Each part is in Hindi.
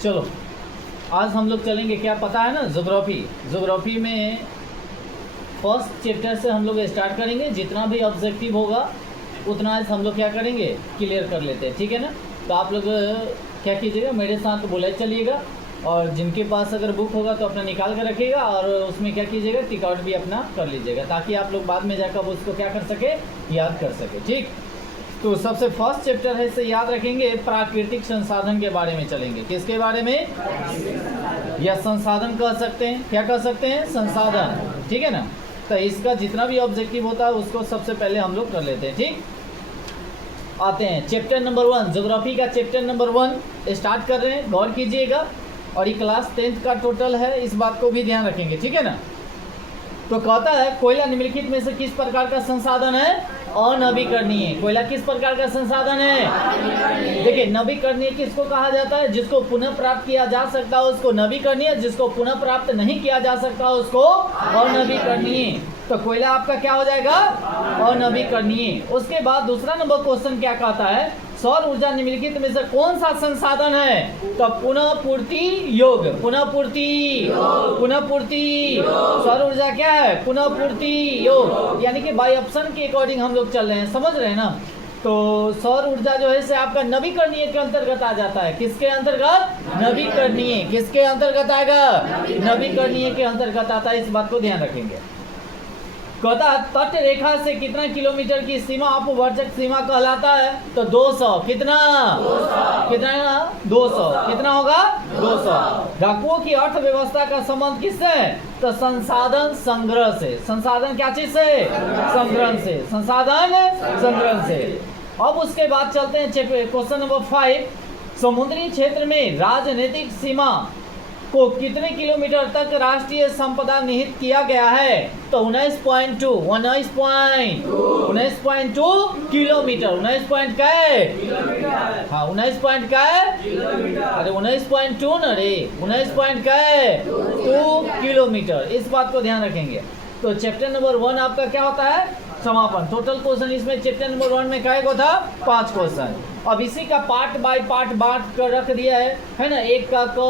चलो आज हम लोग चलेंगे, क्या पता है ना, ज्योग्राफी। ज्योग्राफी में फर्स्ट चैप्टर से हम लोग स्टार्ट करेंगे। जितना भी ऑब्जेक्टिव होगा उतना आज हम लोग क्या करेंगे, क्लियर कर लेते हैं, ठीक है ना। तो आप लोग क्या कीजिएगा, मेरे साथ बोले चलिएगा, और जिनके पास अगर बुक होगा तो अपना निकाल कर रखिएगा, और उसमें क्या कीजिएगा, टिक आउट भी अपना कर लीजिएगा, ताकि आप लोग बाद में जाकर उसको क्या कर सके, याद कर सके, ठीक। तो सबसे फर्स्ट चैप्टर है, इसे याद रखेंगे, प्राकृतिक संसाधन के बारे में चलेंगे। किसके बारे में, या संसाधन कह सकते हैं, क्या कह सकते हैं, संसाधन, ठीक है ना। तो इसका जितना भी ऑब्जेक्टिव होता है उसको सबसे पहले हम लोग कर लेते हैं, ठीक। आते हैं चैप्टर नंबर 1, ज्योग्राफी का चैप्टर नंबर 1 स्टार्ट कर रहे हैं, गौर कीजिएगा। और ये क्लास 10th का टोटल है, इस बात को भी ध्यान रखेंगे, ठीक है ना। तो कहता है कोयला निम्नलिखित में से किस प्रकार का संसाधन है, अनवीकरणीय। कोयला किस प्रकार का संसाधन है, देखिए नवीकरणीय किसको कहा जाता है, जिसको पुनः प्राप्त किया जा सकता है उसको नवीकरणीय, जिसको पुनः प्राप्त नहीं किया जा सकता उसको अनवीकरणीय। तो कोयला आपका क्या हो जाएगा, अनवीकरणीय। उसके बाद दूसरा नंबर क्वेश्चन क्या कहता है, सौर ऊर्जा निम्नलिखित में से कौन सा संसाधन है, तो पुनः पूर्ति योग, पुनः पूर्ति, पुनः पूर्ति। सौर ऊर्जा क्या है, पुनः पूर्ति योग, यानी कि बाय ऑप्शन के अकॉर्डिंग हम लोग चल रहे हैं, समझ रहे हैं ना। तो सौर ऊर्जा जो है से आपका नवीकरणीय के अंतर्गत आ जाता है। किसके अंतर्गत, नवीकरणीय, किसके अंतर्गत आएगा, नवीकरणीय के अंतर्गत आता है, इस बात को ध्यान रखेंगे। कहता तट रेखा से कितना किलोमीटर की सीमा अपवर्जक सीमा कहलाता है, तो 200, कितना 200, कितना 200, कितना होगा 200। डाकुओं की अर्थव्यवस्था का संबंध किससे है, तो संसाधन संग्रह से। संसाधन क्या चीज से, संग्रहण से, संसाधन संग्रहण से। अब उसके बाद चलते हैं क्वेश्चन नंबर 5, समुद्री क्षेत्र में राजनीतिक सीमा को कितने किलोमीटर तक राष्ट्रीय संपदा निहित किया गया है, तो 19.2 किलोमीटर। 19 पॉइंट क्या है, हाँ 19 पॉइंट क्या है, अरे 19.2 न रे, 19 पॉइंट क्या है, 2 किलोमीटर। इस बात को ध्यान रखेंगे। तो चैप्टर नंबर 1 आपका क्या होता है, समापन। टोटल क्वेश्चन इसमें चैप्टर नंबर 1 में क्या था, 5 क्वेश्चन। अब इसी का पार्ट बाय पार्ट बांट कर रख दिया है ना। एक का क,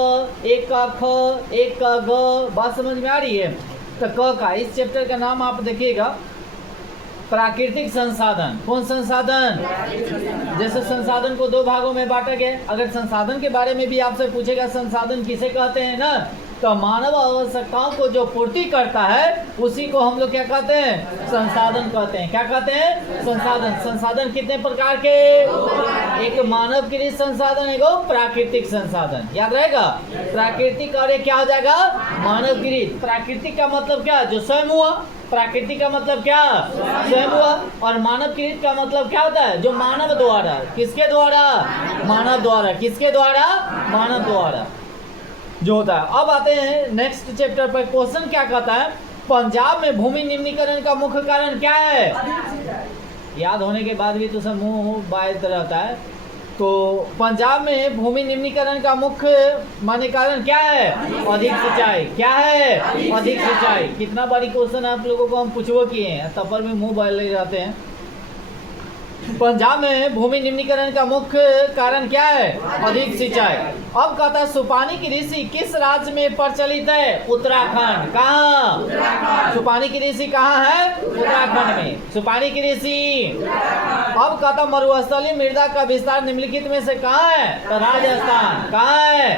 एक का ख, एक का ग, बात समझ में आ रही है। तो क का इस चैप्टर का नाम आप देखिएगा, प्राकृतिक संसाधन। कौन संसाधन, जैसे संसाधन को 2 भागों में बांटा गया। अगर संसाधन के बारे में भी आपसे पूछेगा संसाधन किसे कहते हैं ना, तो मानव आवश्यकताओं को जो पूर्ति करता है उसी को हम लोग क्या कहते हैं, संसाधन कहते हैं। क्या कहते हैं, संसाधन। संसाधन कितने प्रकार के, एक मानव कृत संसाधन, एक प्राकृतिक संसाधन, याद रहेगा। प्राकृतिक और एक क्या हो जाएगा, मानव कृत। प्राकृतिक का मतलब क्या, जो स्वयं हुआ। प्राकृतिक का मतलब क्या, स्वयं हुआ। और मानव कृत का मतलब क्या होता है, जो मानव द्वारा, किसके द्वारा, मानव द्वारा, किसके द्वारा, मानव द्वारा जो होता है। अब आते हैं नेक्स्ट चैप्टर पर। क्वेश्चन क्या कहता है, पंजाब में भूमि निम्नीकरण का मुख्य कारण क्या है। याद होने के बाद भी तो सब मुंह बायत रहता है। तो पंजाब में भूमि निम्नीकरण का मुख्य माने कारण क्या है, अधिक सिंचाई। क्या है, अधिक सिंचाई। कितना बड़ी क्वेश्चन आप लोगों को हम पूछो किए हैं, तब पर भी मुंह बायल ले जाते हैं। पंजाब में भूमि निम्नीकरण का मुख्य कारण क्या है, अधिक सिंचाई। अब कहता है सुपानी की ऋषि किस राज्य में प्रचलित है, उत्तराखंड। कहाँ, सुपानी की ऋषि कहाँ है, उत्तराखंड में सुपानी की ऋषि। अब कहता मरुस्थलीय मृदा का विस्तार निम्नलिखित में से कहाँ है, तो राजस्थान। कहाँ है,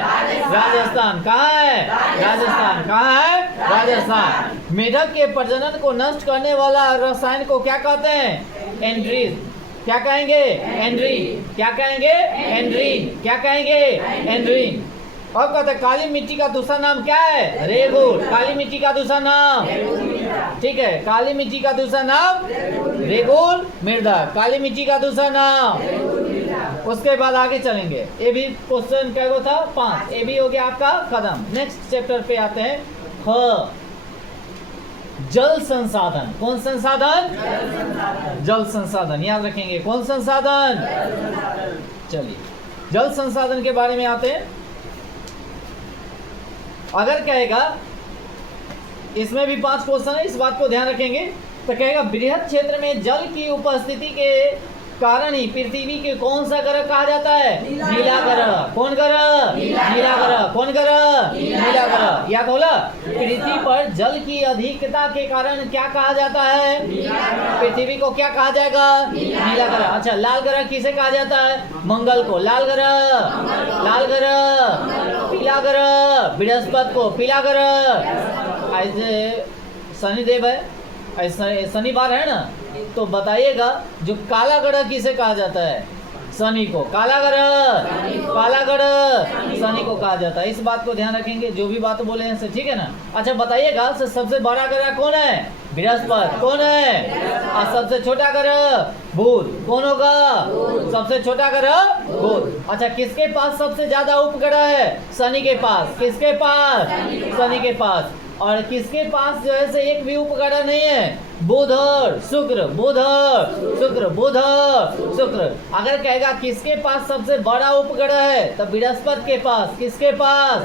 राजस्थान। कहाँ है, राजस्थान। कहाँ है, राजस्थान। मेढक के प्रजनन को नष्ट करने वाला रसायन को क्या कहते हैं, एंड्रीज। क्या कहेंगे, एंड्रीन। क्या कहेंगे, एंड्रीन। क्या कहेंगे, एंड्रीन। अब कहते हैं काली मिट्टी का दूसरा नाम क्या है, रेगुल। काली मिट्टी का दूसरा नाम, ठीक है, काली मिट्टी का दूसरा नाम रेगुल मृदा। काली मिट्टी का दूसरा नाम। उसके बाद आगे चलेंगे। ये भी क्वेश्चन क्या था, 5। ये भी हो गया आपका खत्म। नेक्स्ट चैप्टर पे आते हैं, ख, जल संसाधन। कौन संसाधन, जल संसाधन। याद रखेंगे, कौन संसाधन, चलिए जल संसाधन के बारे में आते हैं। अगर कहेगा, इसमें भी 5 क्वेश्चन है, इस बात को ध्यान रखेंगे। तो कहेगा बृहद क्षेत्र में जल की उपस्थिति के कारण ही पृथ्वी के कौन सा ग्रह कहा जाता है? नीला ग्रह। कौन ग्रह? नीला ग्रह। कौन ग्रह? नीला ग्रह। याद होला? पृथ्वी पर जल की अधिकता के कारण क्या कहा जाता है? पृथ्वी को क्या कहा जाएगा? नीला ग्रह। अच्छा, लाल ग्रह किसे कहा जाता है? मंगल को लाल ग्रह। लाल ग्रह। पीला ग्रह बृहस्पति को पीला ग्रह। ऐसे शनिदेव है, ऐसा शनिवार है ना, तो बताइएगा जो काला ग्रह किसे कहा जाता है? शनि को। काला ग्रह, काला ग्रह शनि को कहा जाता है। इस बात को ध्यान रखेंगे, जो भी बात बोले हैं ठीक है ना। अच्छा बताइएगा सबसे बड़ा ग्रह कौन है? बृहस्पति। कौन है? और सबसे छोटा ग्रह बुध। कौन होगा? सबसे छोटा ग्रह बुध। अच्छा, किसके पास सबसे ज्यादा उपग्रह है? शनि के पास। किसके पास? शनि के पास। और किसके पास जो है से एक भी उपग्रह नहीं है? बुध और शुक्र। बुध और शुक्र। बुध और शुक्र। अगर कहेगा किसके पास सबसे बड़ा उपग्रह है, तो बृहस्पति के पास। किसके पास?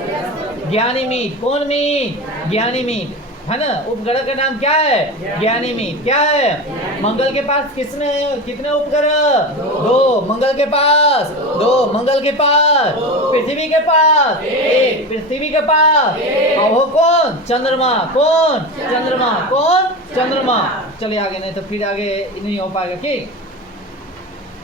ज्ञानीमीड। कौन मीड? ज्ञानीमीड है ना। उपग्रह का नाम क्या है? ज्ञानीमीड। क्या है? मंगल के पास कितने उपग्रह? 2। मंगल के पास 2। मंगल के पास। पृथ्वी के पास 1। पृथ्वी के पास। और वो कौन? चंद्रमा। कौन? चंद्रमा। कौन? चंद्रमा। चलिए आगे, नहीं तो फिर आगे नहीं हो पाएगा। कि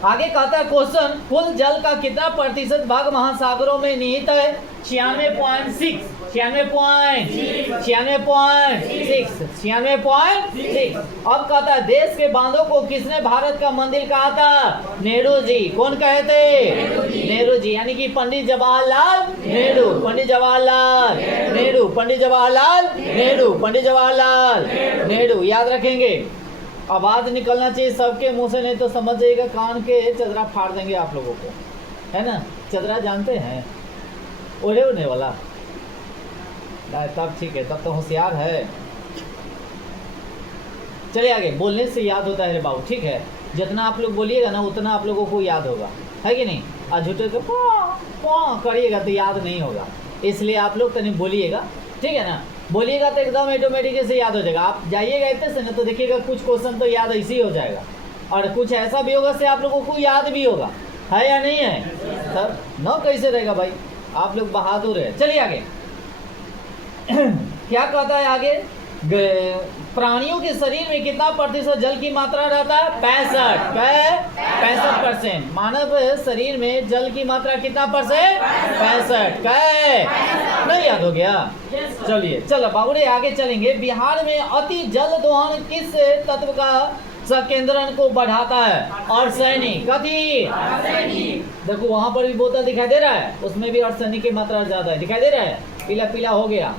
आगे कहता है क्वेश्चन, कुल जल का कितना प्रतिशत भाग महासागरों में निहित है? 96.6। 96.6। अब कहता है देश के बांधों को किसने भारत का मंदिर कहा था? नेहरू जी। कौन कहे थे? नेहरू जी, यानी कि पंडित जवाहरलाल नेहरू। पंडित जवाहरलाल नेहरू। पंडित जवाहरलाल नेहरू। पंडित जवाहरलाल नेहरू। याद रखेंगे, आवाज निकलना चाहिए सबके मुंह से, नहीं तो समझ जाइएगा कान के चदरा फाड़ देंगे आप लोगों को, है ना। चदरा जानते हैं? ओढ़े उड़ने वाला। तब ठीक है, तब तो होशियार है। चलिए आगे, बोलने से याद होता है रे बाबू, ठीक है। जितना आप लोग बोलिएगा ना उतना आप लोगों को याद होगा, है कि नहीं। और झूठे को करिएगा तो याद नहीं होगा, इसलिए आप लोग तनी बोलिएगा, ठीक है ना। बोलिएगा तो एकदम ऑटोमेटिक से याद हो जाएगा। आप जाइएगा इतने से ना तो देखिएगा कुछ क्वेश्चन तो याद ऐसे ही हो जाएगा, और कुछ ऐसा भी होगा से आप लोगों को याद भी होगा, है या नहीं है सर? न कैसे रहेगा भाई, आप लोग बहादुर है। चलिए आगे क्या कहता है आगे? प्राणियों के शरीर में कितना प्रतिशत जल की मात्रा रहता है? 65%। मानव शरीर में जल की मात्रा कितना परसेंट? 65। नहीं याद हो गया? चलिए चलो बाबूरे आगे चलेंगे। बिहार में अति जल दोहन किस तत्व का संकेंद्रण को बढ़ाता है? आर्सेनिक। कथी? देखो वहां पर भी बोतल दिखाई दे रहा है, उसमें भी आर्सेनिक की मात्रा ज्यादा है, दिखाई दे रहा है। पीला पीला हो गया,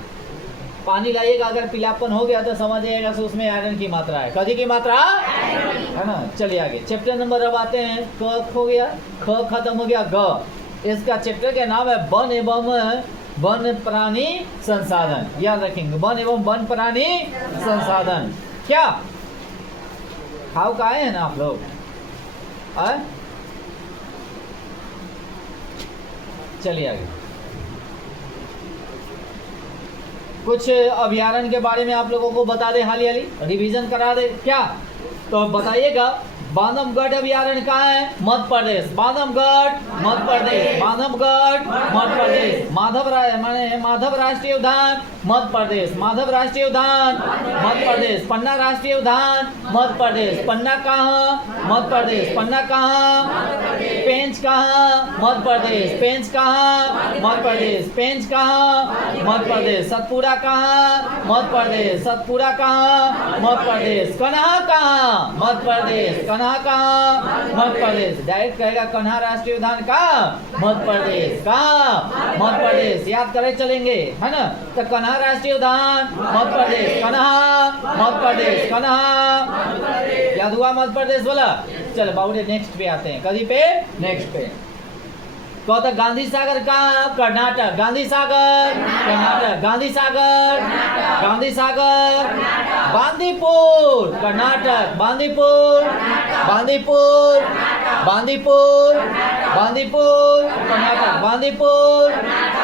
पानी लाइएगा, अगर पीलापन हो गया तो समझ जाएगा कि उसमें आयरन की मात्रा है। कथी की मात्रा है ना। चलिए आगे चैप्टर नंबर अब आते हैं। क हो गया, ख खत्म हो गया, ग। इसका चैप्टर का नाम है वन एवं वन प्राणी संसाधन। याद रखेंगे, वन एवं वन प्राणी संसाधन। क्या खाओ का है ना आप लोग? चलिए आगे, कुछ अभ्यारण्य के बारे में आप लोगों को बता दे, हाली हाली रिवीजन करा दे। क्या तो बताइएगा। बांधवगढ़ अभ्यारण्य कहाँ है? मध्य प्रदेश। बांधवगढ़ मध्य प्रदेश। बांधवगढ़ मध्य प्रदेश। माधव राष्ट्रीय उद्यान मध्य प्रदेश। माधव राष्ट्रीय उद्यान मध्य प्रदेश। पन्ना राष्ट्रीय उद्यान मध्य प्रदेश। पन्ना कहाँ? मध्य प्रदेश। पन्ना कहाँ? पेंच कहाँ? मध्य प्रदेश। पेंच कहाँ? मध्य प्रदेश। पेंच कहाँ? मध्य प्रदेश। सतपुड़ा कहाँ? मध्य प्रदेश। सतपुड़ा कहाँ? मध्य प्रदेश। कन्हा कहाँ? मध्य प्रदेश। कन्हा कहाँ? मध्य प्रदेश। डायरेक्ट कहेगा कन्हा राष्ट्रीय उद्यान कहाँ? मध्य प्रदेश। कहाँ? मध्य प्रदेश। याद करे चलेंगे, है ना। तो कन्हा राष्ट्रीय उद्यान मध्य प्रदेश। कन्हा मध्य प्रदेश। कन्हा याद हुआ? मध्य प्रदेश बोला। चलो बाबू नेक्स्ट पे आते हैं। कभी पे? नेक्स्ट पे कहता गांधी सागर कहाँ? कर्नाटक। गांधी सागर कर्नाटक। गांधी सागर गांधी सागर बांदीपुर कर्नाटक। बांदीपुर बांदीपुर बांदीपुर बांदीपुर कर्नाटक। बांदीपुर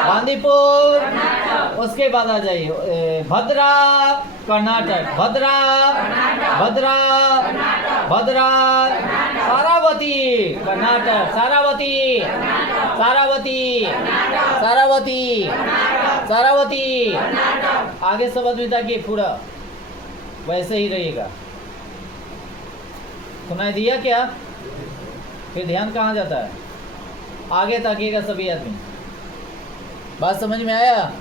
बांदीपुर। उसके बाद आ जाइए भद्रा कर्नाटक। भद्रा भद्रा भद्रा सारावती कर्नाटक, सारावती सारावती सारावती सारावती। आगे शब्द में ताकि पूरा वैसे ही रहेगा। सुनाई दिया क्या? फिर ध्यान कहाँ जाता है? आगे ताकिएगा सभी आदमी। बात समझ में आया?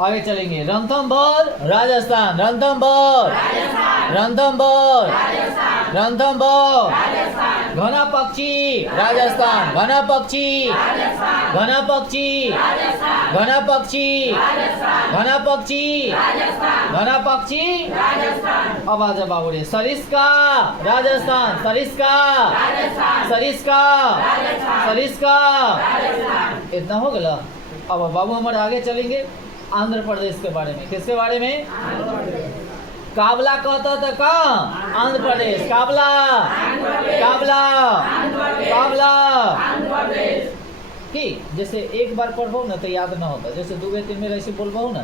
आगे चलेंगे। रणथंभौर राजस्थान, रणथंभौर रणथंभौर रणथंभौर। घना पक्षी राजस्थान, घना पक्षी घना पक्षी घना पक्षी घना पक्षी घना पक्षी। अब आ जा बाबू। सरिस्का राजस्थान, सरिस्का सरिस्का सरिस्का। इतना हो गया। अब बाबू हमारे आगे चलेंगे आंध्र प्रदेश के बारे में। किसके बारे में? काबला कहता था कहाँ? आंध्र प्रदेश। काबला काबला काबला। ठीक, जैसे एक बार पढ़ो ना तो याद ना होता, जैसे 2 तीन में ऐसे बोलबो ना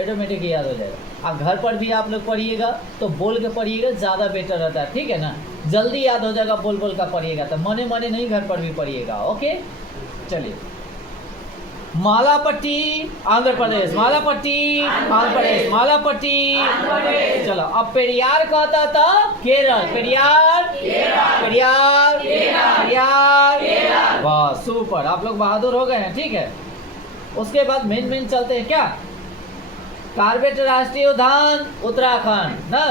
ऑटोमेटिक याद हो जाएगा। आप घर पर भी आप लोग पढ़िएगा तो बोल के पढ़िएगा, ज़्यादा बेटर रहता है। ठीक है ना, जल्दी याद हो जाएगा बोल बोल का पढ़िएगा, तो मने मने नहीं घर पर भी पढ़िएगा। ओके चलिए। मालापट्टी आंध्र प्रदेश, मालापट्टी आंध्र प्रदेश, मालापट्टी। चलो अब पेरियार कहता था केरल, पेरियार पेरियार पेरियार। वाह सुपर, आप लोग बहादुर हो गए हैं। ठीक है, उसके बाद मेन चलते हैं क्या? कार्बेट राष्ट्रीय उद्यान उत्तराखंड ना,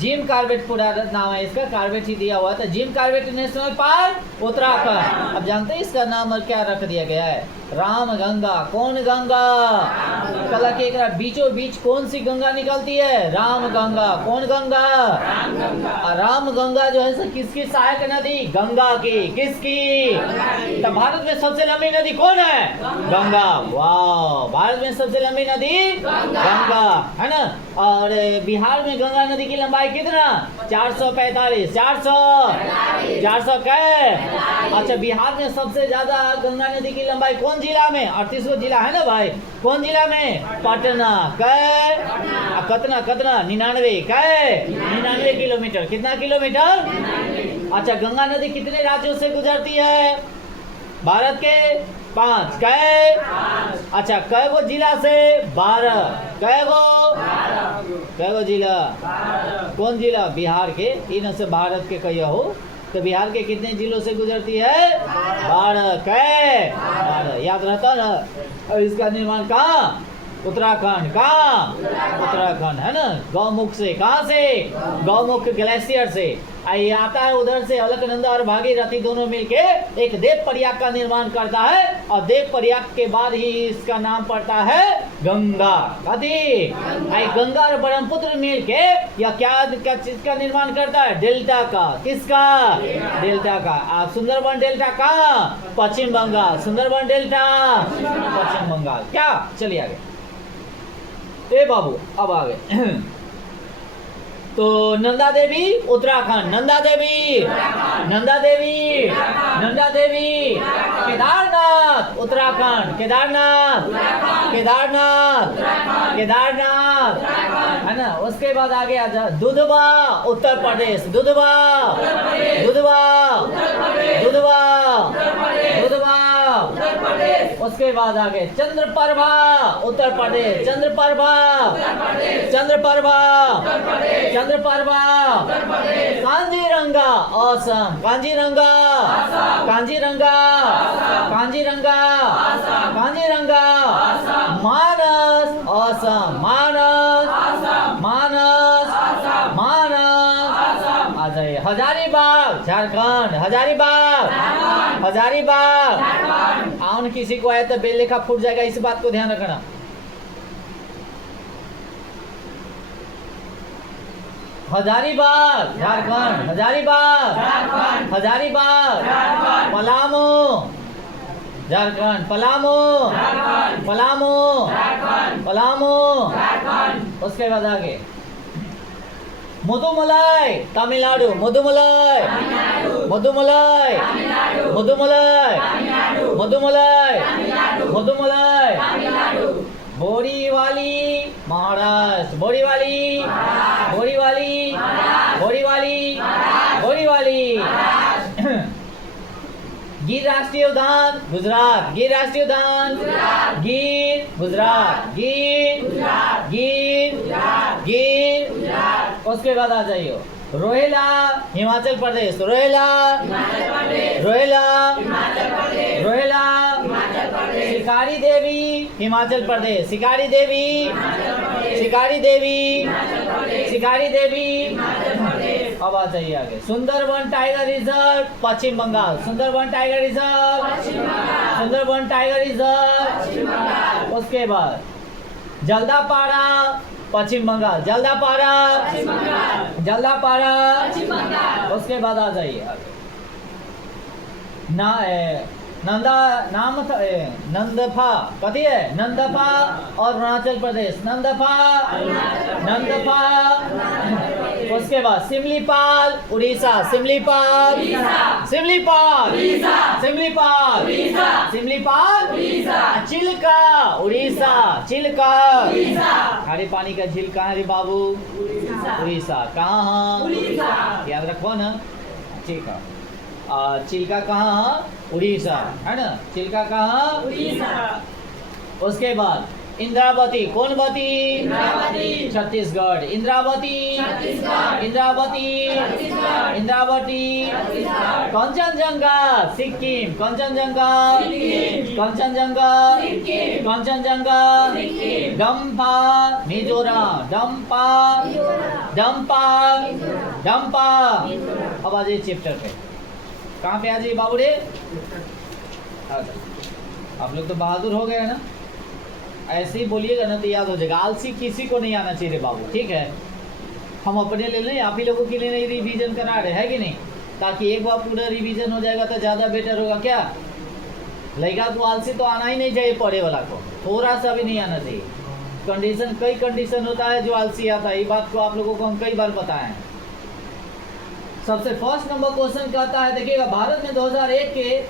जिम कार्बेट पूरा नाम है इसका, कार्बेट ही दिया हुआ था। Jim Corbett National Park Uttarakhand. अब जानते हैं इसका नाम क्या रख दिया गया है? राम गंगा। कौन गंगा? कला के एक बीचों बीच कौन सी गंगा निकलती है? राम गंगा। कौन गंगा? राम गंगा जो है किसकी सहायक नदी? गंगा की। किसकी? तो भारत में सबसे लंबी नदी कौन है? गंगा। वाह, भारत में सबसे लंबी नदी गंगा है ना। और बिहार में गंगा नदी की लंबाई कितना? 445। 400 कै? अच्छा, बिहार में सबसे ज्यादा गंगा नदी की लंबाई कौन जिला में? 38 जिला है ना भाई। कौन जिला में? पटना। कै? कितना 99 कै? 99 किलोमीटर। कितना किलोमीटर? अच्छा, गंगा नदी कितने राज्यों से गुजरती है? भारत के 5 कै? अच्छा, कै गो जिला से? 12 कै गो जिला? कौन जिला? बिहार के। इन से भारत के कहिए हो तो बिहार के कितने जिलों से गुजरती है? 12 कै? 12 याद रहता ना। और इसका निर्माण कहाँ? उत्तराखंड। कहाँ? उत्तराखंड है ना। गौमुख से। कहाँ से? गौमुख ग्लेशियर से ये आता है उधर से। अलकनंदा और भागीरथी दोनों मिलके एक देव प्रयाग का निर्माण करता है, और देव प्रयाग के बाद ही इसका नाम पड़ता है गंगा। गंगा और ब्रह्मपुत्र मिलके या क्या चीज का निर्माण करता है? डेल्टा का। किसका? डेल्टा का। सुंदरबन डेल्टा का? पश्चिम बंगाल। सुंदरबन डेल्टा पश्चिम बंगाल। क्या? चलिए आगे। ए बाबू अब आगे तो नंदा देवी उत्तराखंड। नंदा देवी केदारनाथ उत्तराखंड। केदारनाथ है ना। उसके बाद आगे आ जा। दुधवा उत्तर प्रदेश। दुधवा उसके बाद आगे चंद्रप्रभा उत्तर प्रदेश। चंद्रप्रभा कांजीरंगा असम। कांजीरंगा मानस असम। मानस आ जाइए। हजारीबाग झारखंड। हजारीबाग आउन किसी को आया तो बेल लेखा फूट जाएगा, इस बात को ध्यान रखना। हजारीबाग झारखंड। हजारीबाग पलामू झारखंड। पलामू उसके बाद आगे मुदुमलाई तमिलनाडु। मुदुमलाई बोरीवाली महाराष्ट्र, बोरीवाली, बोरीवाली, बोरीवाली, बोरीवाली। गिर राष्ट्रीय उद्यान गुजरात, गिर राष्ट्रीय उद्यान गिर गुजरात, गिर गिर गिर। उसके बाद आ जाइए रोहेला हिमाचल प्रदेश, रोहेला रोहेला रोहेला। शिकारी देवी हिमाचल प्रदेश, शिकारी देवी, शिकारी देवी, शिकारी देवी। अब आ जाइए आगे Sundarban tiger reserve Paschim Bangal, Sundarban tiger reserve, Sundarban tiger reserve. उसके बाद जल्दापाड़ा पश्चिम बंगाल, जल्दापाड़ा, जल्दापाड़ा। उसके बाद आ जाइए ना नंदा नाम नंदफा कथी है, नंदफा और अरुणाचल प्रदेश, नंदफा, नंदफा। उसके बाद सिमलीपाल उड़ीसा, सिमलीपाल, सिमलीपाल, सिमलीपाल, सिमलीपाल। चिल्का उड़ीसा, चिल्का। खारे पानी का झील कहाँ है बाबू, उड़ीसा। कहाँ, याद रखो ना, ठीक है। चिल्का कहाँ, उड़ीसा, है ना, चिल्का कहाँ, उड़ीसा। उसके बाद इंद्रावती, कौन बती, इंद्रावती, छत्तीसगढ़, इंद्रावती, इंद्रावती, इंद्रावती। कंचनजंगा सिक्किम, कंचनजंगा, कंचनजंगा, कंचनजंगा। डम्पा मिजोरम, डम्पा, डम्पा, डम्पा। अब आ जाइए चैप्टर पे, कहाँ पे आ जाइए बाबू रे। आप लोग तो बहादुर हो गए ना, ऐसे ही बोलिएगा ना तो याद हो जाएगा। आलसी किसी को नहीं आना चाहिए बाबू, ठीक है। हम अपने लिए नहीं, आप ही लोगों के लिए नहीं रिवीजन करा रहे हैं कि नहीं, ताकि एक बार पूरा रिवीजन हो जाएगा तो ज़्यादा बेटर होगा। क्या लगेगा तो आलसी तो आना ही नहीं चाहिए, पढ़े वाला को थोड़ा सा भी नहीं आना चाहिए। कंडीशन, कई कंडीशन होता है जो आलसी आता है, ये बात को आप लोगों को हम कई बार बताए हैं। सबसे फर्स्ट नंबर क्वेश्चन कहता है, देखिएगा भारत में 2001 के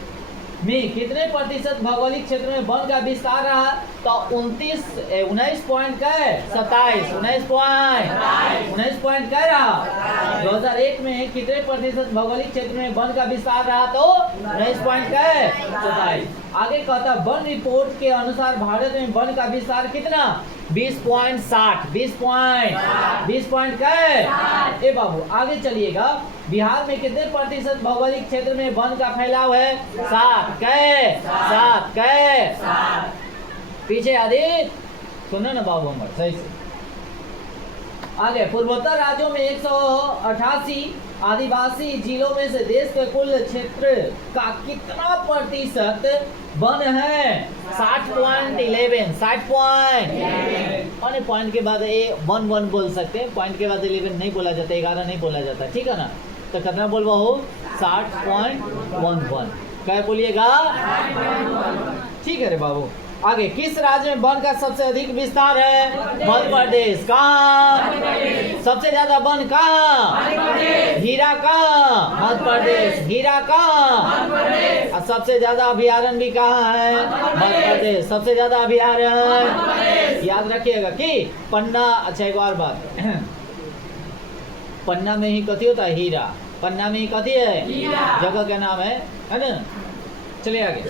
में कितने प्रतिशत भौगोलिक क्षेत्र में वन का विस्तार रहा, तो 19 पॉइंट का है 27, 19 पॉइंट का रहा। 2001 में कितने प्रतिशत भौगोलिक क्षेत्र में वन का विस्तार रहा, तो 19 पॉइंट का है 27। आगे कहता वन रिपोर्ट के अनुसार भारत में वन का विस्तार कितना, 20.60, 20 पॉइंट का है। ए बाबू आगे चलिएगा, बिहार में कितने प्रतिशत भौगोलिक क्षेत्र में वन का फैलाव है, 7 कै। पीछे आदित्य सुनो ना बाबू हमारे सही से। आगे पूर्वोत्तर राज्यों में 188 आदिवासी जिलों में से देश के कुल क्षेत्र का कितना प्रतिशत वन है, 60.11, 60 पॉइंट के बाद 1 बोल सकते हैं, पॉइंट के बाद 11 नहीं बोला जाता, 11 नहीं बोला जाता, ठीक है ना। तो कितना बोलवा हो, 60.11। क्या बोलिएगा, ठीक है रे बाबू। आगे किस राज्य में वन का सबसे अधिक विस्तार है, मध्य प्रदेश। कहाँ सबसे ज्यादा वन, कहाँ, हीरा कहाँ, मध्य प्रदेश, हीरा कहाँ। और सबसे ज्यादा अभयारण्य भी कहाँ है, मध्य प्रदेश, सबसे ज्यादा अभयारण्य। याद रखिएगा कि पन्ना, अच्छा एक और बात, पन्ना में ही कथी होता है, हीरा, पन्ना में ही कथी है, जगह का नाम है ना। चलिए आगे।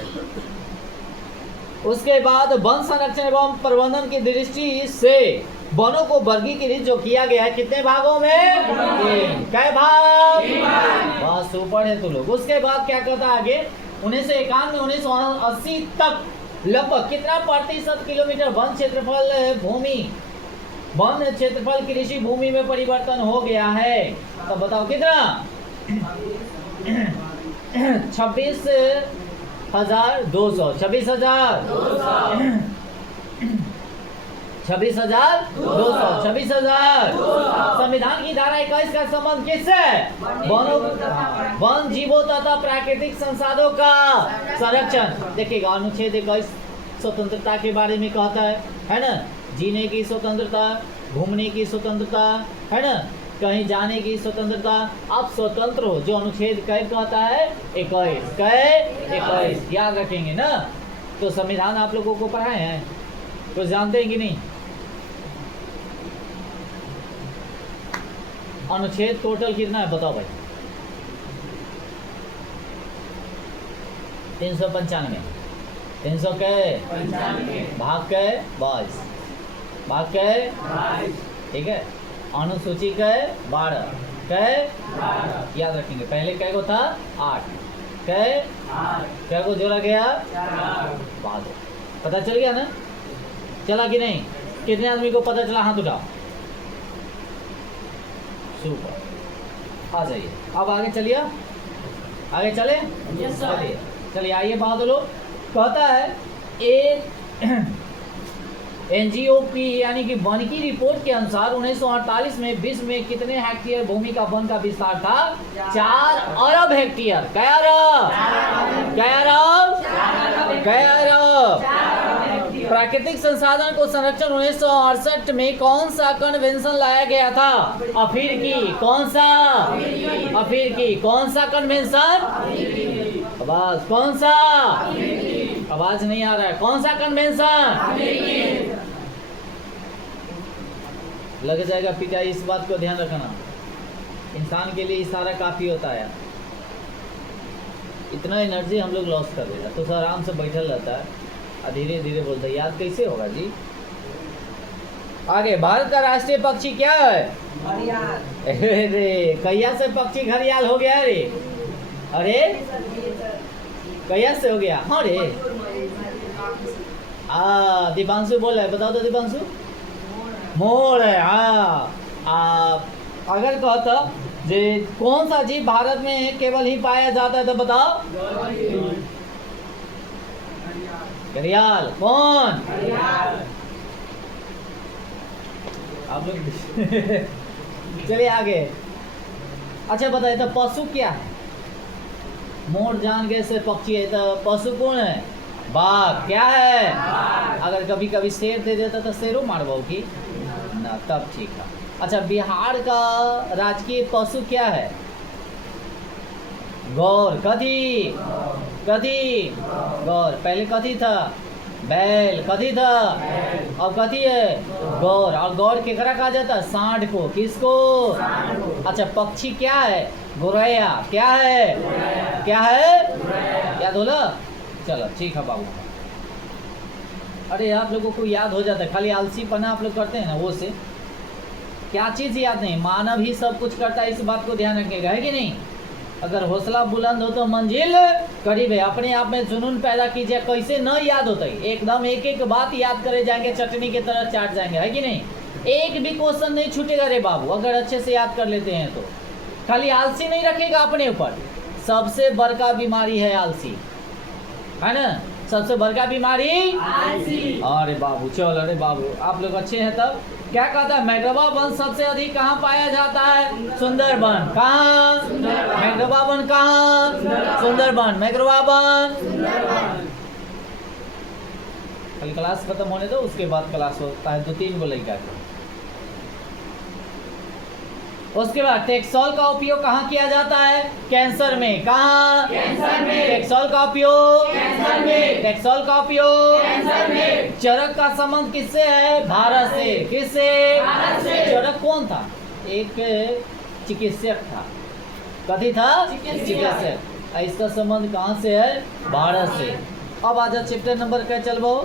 उसके बाद वन संरक्षण एवं प्रबंधन की दृष्टि से वनों को वर्गीकृत जो किया गया है कितने भागों में, 3। कै भाग, बस ऊपर है तो लोग। उसके बाद क्या कहता है आगे, 1991 1980 तक लगभग कितना प्रतिशत किलोमीटर वन क्षेत्रफल भूमि, वन क्षेत्रफल कृषि भूमि में परिवर्तन हो गया है, तो बताओ कितना, 26,200, 26,200। संविधान की धारा 21 का संबंध किससे, वन जीवों तथा प्राकृतिक संसाधनों का संरक्षण। देखिएगा अनुच्छेद 21 स्वतंत्रता के बारे में कहता है ना, जीने की स्वतंत्रता, घूमने की स्वतंत्रता, है ना, कहीं जाने की स्वतंत्रता। आप स्वतंत्र हो, जो अनुच्छेद कै कहता है, 21 कै 21, याद रखेंगे ना। तो संविधान आप लोगों को पढ़ाए हैं, कुछ जानते हैं कि नहीं? अनुच्छेद टोटल कितना है बताओ भाई? 395। 300 के भाग के 22 भाग के, ठीक है। अनुसूची के 12 के याद रखेंगे। पहले कै को था 8 कै को जोड़ा गया 12। पता चल गया ना? चला कि नहीं? कितने आदमी को पता चला? हाथ उठाओ। सुपर, आ जाइए। अब आगे चलिए, आगे चले। चलिए चलिए आइए बात लो। कहता है एक एनजीओपी यानी कि वन की रिपोर्ट के अनुसार 1948 में विश्व में कितने हेक्टेयर भूमि का वन का विस्तार था? 4 अरब हेक्टेयर। क्या अरब? प्राकृतिक संसाधन को संरक्षण 1968 में कौन सा कन्वेंशन लाया गया था? अफ्रीकी। कौन सा? अफ्रीकी। कौन सा कन्वेंशन? आवाज कौन सा? आवाज नहीं आ रहा है। कौन सा कन्वेंशन? लग जाएगा पिटाई। इस बात को ध्यान रखना, इंसान के लिए इशारा काफी होता है। इतना एनर्जी हम लोग लॉस कर देता तो आराम से बैठल रहता है, धीरे धीरे बोलता है। याद कैसे होगा जी? आगे, भारत का राष्ट्रीय पक्षी क्या है? अरे कैया से पक्षी घड़ियाल हो गया रे? अरे कैया से हो गया? हाँ रे। दीपांशु बोल रहा है, बताओ तो दीपांशु। मोर है। हाँ, अगर कहता जे कौन सा जीव भारत में केवल ही पाया जाता है तो बताओ। घड़ियाल। कौन? आप लोग चलिए आगे। अच्छा बताइए तो पशु क्या है? मोर जान गए से पक्षी है तो पशु कौन है? बाघ। क्या है? अगर कभी कभी शेर दे देता तो शेरों मारबो की ना, तब ठीक है। अच्छा, बिहार का राजकीय पशु क्या है? गौर। कथी? गौर। पहले कथी था? बैल। कथी था? अब कथी है? गौर। और गौर केकरा कहा जाता है? सांड को। किसको? अच्छा, पक्षी क्या है? गोरैया। क्या है? क्या है? याद होला? चलो ठीक है बाबू। अरे आप लोगों को याद हो जाता है, खाली आलसीपना आप लोग करते हैं ना, वो से क्या चीज़ याद नहीं। मानव ही सब कुछ करता है, इस बात को ध्यान रखिएगा, है कि नहीं? अगर हौसला बुलंद हो तो मंजिल करीब है। अपने आप में जुनून पैदा कीजिए। कैसे न याद होता है? एकदम एक एक बात याद करे जाएंगे, चटनी की तरह चाट जाएंगे, है कि नहीं? एक भी क्वेश्चन नहीं छूटेगा रे बाबू, अगर अच्छे से याद कर लेते हैं तो। खाली आलसी नहीं रखेगा अपने ऊपर। सबसे बड़का बीमारी है आलसी, है ना? सबसे बड़का बीमारी आलसी। अरे बाबू चल, अरे बाबू आप लोग अच्छे हैं। तब क्या कहता है? मैग्रोवा वन सबसे अधिक कहाँ पाया जाता है? सुंदरबन। कहाँ? मैग्रोवा वन कहाँ? सुंदरबन। मैग्रोवा वन। कल क्लास खत्म होने दो, उसके बाद क्लास होता है 2-3 को लेकर। उसके बाद टेक्सोल का उपयोग कहाँ किया जाता है? कैंसर में। कहाँ? कैंसर में। टेक्सोल का उपयोग कैंसर में। टेक्सोल का उपयोग कैंसर में। चरक का संबंध किससे है? भारत से। किससे? भारत से। चरक कौन था? एक चिकित्सक था। कथी था? चिकित्सक। इसका संबंध कहाँ से है? भारत से। अब आजा चैप्टर नंबर क्या चलबो?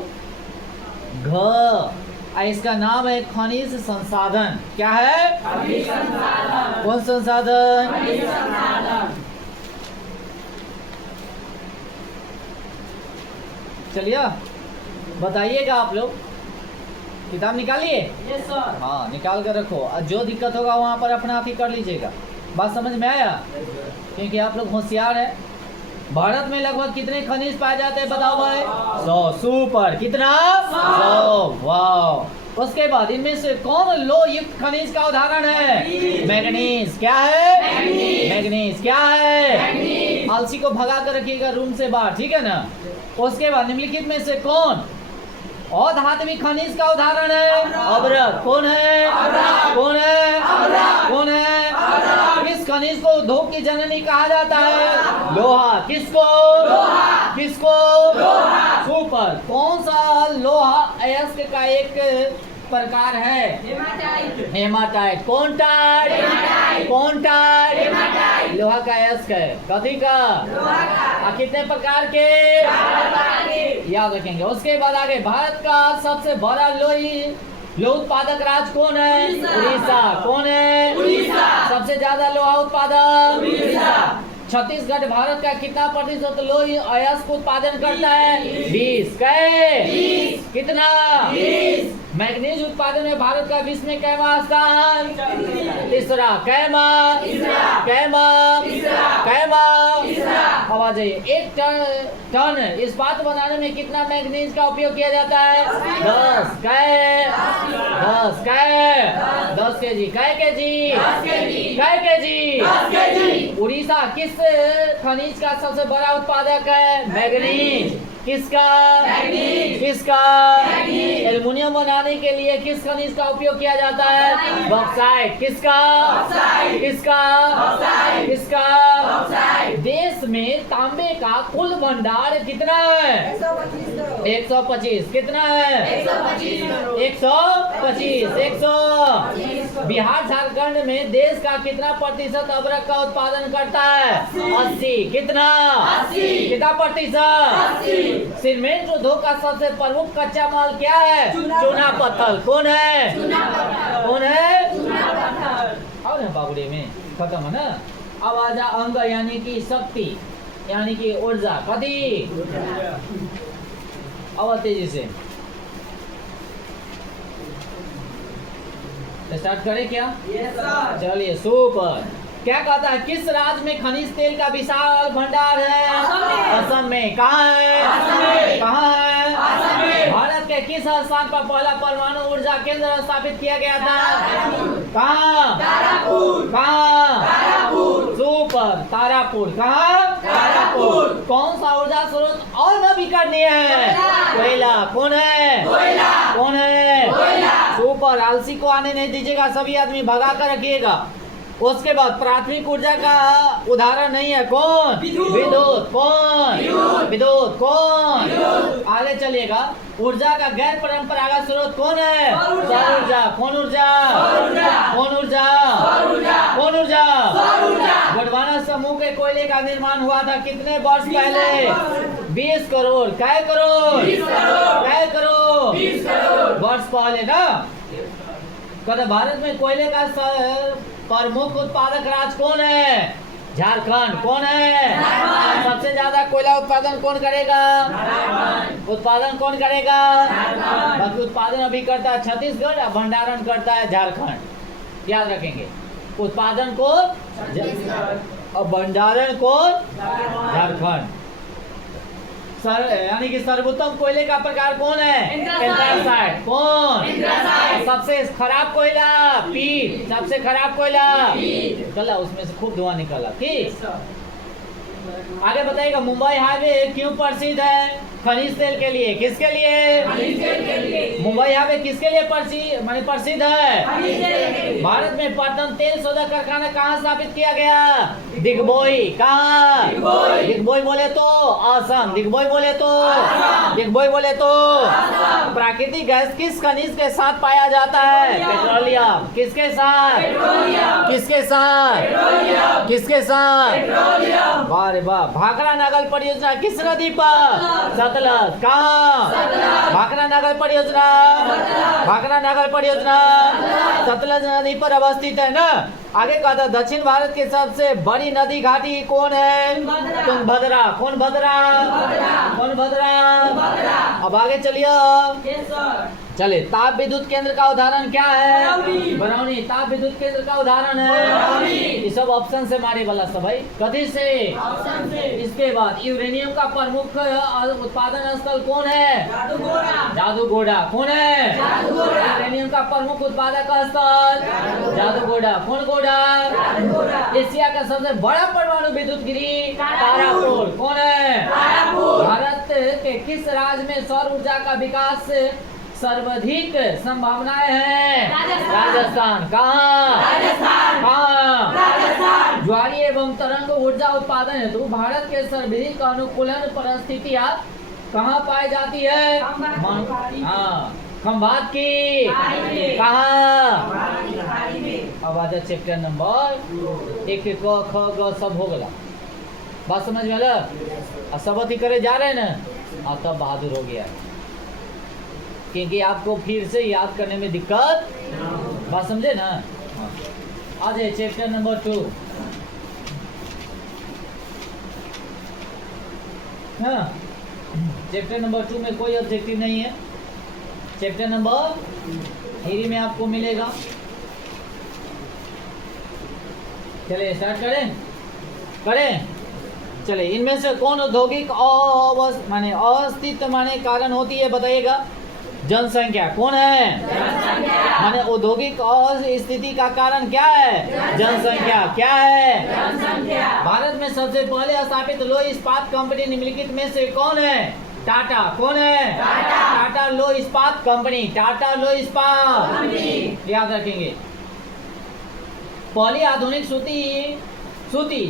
घ। इसका नाम है खनिज संसाधन। क्या है? खनिज संसाधन। कौन संसाधन? खनिज संसाधन। चलिए बताइएगा आप लोग। किताब निकालिए। Yes sir. हाँ निकाल कर रखो, और जो दिक्कत होगा वहाँ पर अपना आप ही कर लीजिएगा। बात समझ में आया? क्योंकि आप लोग होशियार है। भारत में लगभग कितने खनिज पाए जाते हैं बताओ भाई? 100। सुपर। कितना? 100। वाह। उसके बाद इनमें से कौन लोह युक्त खनिज का उदाहरण है? मैग्नीज। क्या है? मैग्नीज। क्या है? आलसी को भगा कर रखिएगा रूम से बाहर, ठीक है ना? उसके बाद निम्नलिखित में से कौन अधात्विक खनिज का उदाहरण है? अभ्रक। कौन है? कौन है? कौन है? किस खनिज को उद्योग की जननी कहा जाता है? लोहा। किसको? लोहा। किसको? लोहा। सुपर। कौन सा लोहा अयस्क का एक प्रकार है हेमाटाइट। कौन टाइट? कौन टाइट? लोहा का अयस्क है। कथी का? कितने प्रकार के? याद रखेंगे। उसके बाद आगे, भारत का सबसे बड़ा लोहा उत्पादक राज्य कौन है? उड़ीसा। कौन है? उड़ीसा। सबसे ज्यादा लोहा उत्पादक उड़ीसा। छत्तीसगढ़ भारत का कितना प्रतिशत लोहा अयस्क उत्पादन करता है? 20। कितना? 20। मैग्नीज उत्पादन में भारत का विश्व में कैवां स्थान? तीसरा। कैवां? अब आ जाइए, 1 टन इस्पात बनाने में कितना मैग्नीज का उपयोग किया जाता है? 10 केजी। कै केजी? उड़ीसा किस खनिज का सबसे बड़ा उत्पादक है? मैग्नीज। किसका? एल्युमिनियम बनाने के लिए किस खनिज का उपयोग किया जाता है? बॉक्साइट। किसका? देश में तांबे का कुल भंडार कितना है? 125। कितना है? 125। बिहार झारखंड में देश का कितना प्रतिशत अदरक का उत्पादन करता है? 80। कितना प्रतिशत? सीमेंट उद्योग का सबसे प्रमुख कच्चा माल क्या है? चूना पत्थर। कौन है? और है बाबुड़ी में खत्म है ना। अब आजा अंग यानी कि शक्ति यानी कि ऊर्जा। कथी? अब तेजी से स्टार्ट करें क्या? चलिए, सुपर। क्या कहता है? किस राज्य में खनिज तेल का विशाल भंडार है? असम में। कहाँ है? भारत के किस स्थान पर पहला परमाणु ऊर्जा केंद्र स्थापित किया गया था? कहाँ? सुपर, तारापुर। कहाँ? कौन सा ऊर्जा स्रोत और नवीकरणीय है? कोयला। कौन है? सुपर। आलसी को आने नहीं दीजिएगा, सभी आदमी भगा कर रखिएगा। उसके बाद प्राथमिक ऊर्जा का उदाहरण नहीं है। कौन? विद्युत। कौन? आगे चलिएगा। ऊर्जा का गैर परंपरागत स्रोत कौन है? सौर ऊर्जा। कौन ऊर्जा? गोंडवाना समूह के कोयले का निर्माण हुआ था कितने वर्ष पहले? 20 करोड़। कै करोड़? 20 करोड़ वर्ष पहले ना। कहते भारत में कोयले का प्रमुख उत्पादक राज्य कौन है? झारखंड। कौन है? सबसे ज्यादा कोयला उत्पादन कौन करेगा? बाकी उत्पादन अभी करता है छत्तीसगढ़, भंडारण करता है झारखंड। याद रखेंगे, उत्पादन कौन? और भंडारण कौन? झारखंड। यानी कि सर्वोत्तम कोयले का प्रकार कौन है? एंथ्रासाइट। कौन? सबसे खराब कोयला? पीट। सबसे खराब कोयला? चला, उसमें से खूब धुआं निकला। ठीक, आगे बताइएगा। मुंबई हाईवे क्यों प्रसिद्ध है? खनिज तेल के लिए। किसके लिए? मुंबई हाईवे किसके लिए प्रसिद्ध है? भारत में प्रथम तेल शोधक कारखाना कहाँ स्थापित किया गया? दिग्बोई। कहाँ? दिग्बोई बोले तो असम। दिग्बोई बोले तो प्राकृतिक गैस किस खनिज के साथ पाया जाता है? पेट्रोलियम। किसके साथ? अरे वाह। भाखड़ा नागल परियोजना किस नदी पर? सतलज। कहाँ? भाखड़ा नागल परियोजना सतलज नदी पर अवस्थित है ना। आगे कहा था दक्षिण भारत की सबसे बड़ी नदी घाटी कौन है? तुंगभद्रा। कौन भद्रा? अब आगे चलिए। चले, ताप विद्युत केंद्र का उदाहरण क्या है? बरौनी। ताप विद्युत केंद्र का उदाहरण है। ये सब ऑप्शन से मारे वाला सब भाई। कथी से? इसके बाद यूरेनियम का प्रमुख उत्पादन स्थल कौन है? जादूगोड़ा। कौन है? यूरेनियम का प्रमुख उत्पादक स्थल जादूगोड़ा। कौन गोड़ा? एशिया का सबसे बड़ा परमाणु विद्युत गिरी तारापुर। कौन है? भारत के किस राज्य में सौर ऊर्जा का विकास सर्वाधिक संभावनाएं हैं? राजस्थान। कहाँ? ज्वारीय एवं तरंग ऊर्जा उत्पादन हेतु भारत के सर्वाधिक अनुकूलन परिस्थितियां कहाँ पाई जाती है? खंभात की कहाँ। अब आ जा चैप्टर नंबर 1 क ख ग सब हो गया। बात समझ में आला। अब सब अथी करे जा रहे हैं ना, और तब बहादुर हो गया, क्योंकि आपको फिर से याद करने में दिक्कत। बात समझे ना। आ जाए चैप्टर नंबर 2। हाँ, चैप्टर नंबर 2 में कोई ऑब्जेक्टिव नहीं है। चैप्टर नंबर 3 में आपको मिलेगा। चलिए स्टार्ट करें। चलिए, इनमें से कौन औद्योगिक माने अस्तित्व माने कारण होती है, बताइएगा। जनसंख्या। कौन है? माने औद्योगिक स्थिति का कारण क्या है? जनसंख्या। क्या है? भारत में सबसे पहले स्थापित लौह इस्पात कंपनी निम्नलिखित में से कौन है? टाटा। कौन है? टाटा लौह इस्पात कंपनी। टाटा लौह इस्पात, याद रखेंगे। पहली आधुनिक सूती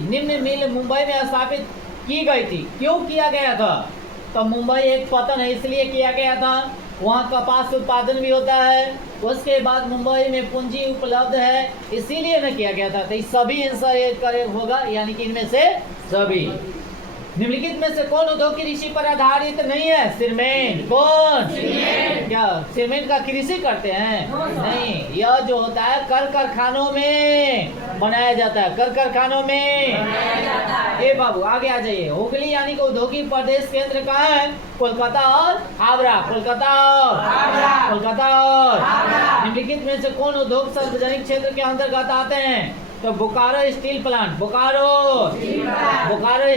निम्न मिल मुंबई में स्थापित की गई थी। क्यों किया गया था? तो मुंबई एक पतन है, इसलिए किया गया था। वहाँ कपास उत्पादन भी होता है। उसके बाद मुंबई में पूंजी उपलब्ध है, इसीलिए न किया गया था। तो सभी आंसर करेक्ट होगा, यानी कि इनमें से सभी। निम्नलिखित में से कौन उद्योग कृषि पर आधारित नहीं है? सीमेंट। कौन? क्या सीमेंट का कृषि करते हैं? नहीं, यह जो होता है कल कारखानों में बनाया जाता है। कल कारखानों में। ए बाबू आगे आ जाइए। हुगली यानी कि औद्योगिक प्रदेश केंद्र कहाँ है? कोलकाता और हावड़ा। कोलकाता और निम्नलिखित में से कौन उद्योग सार्वजनिक क्षेत्र के अंतर्गत आते हैं? तो Bokaro steel plant. Bokaro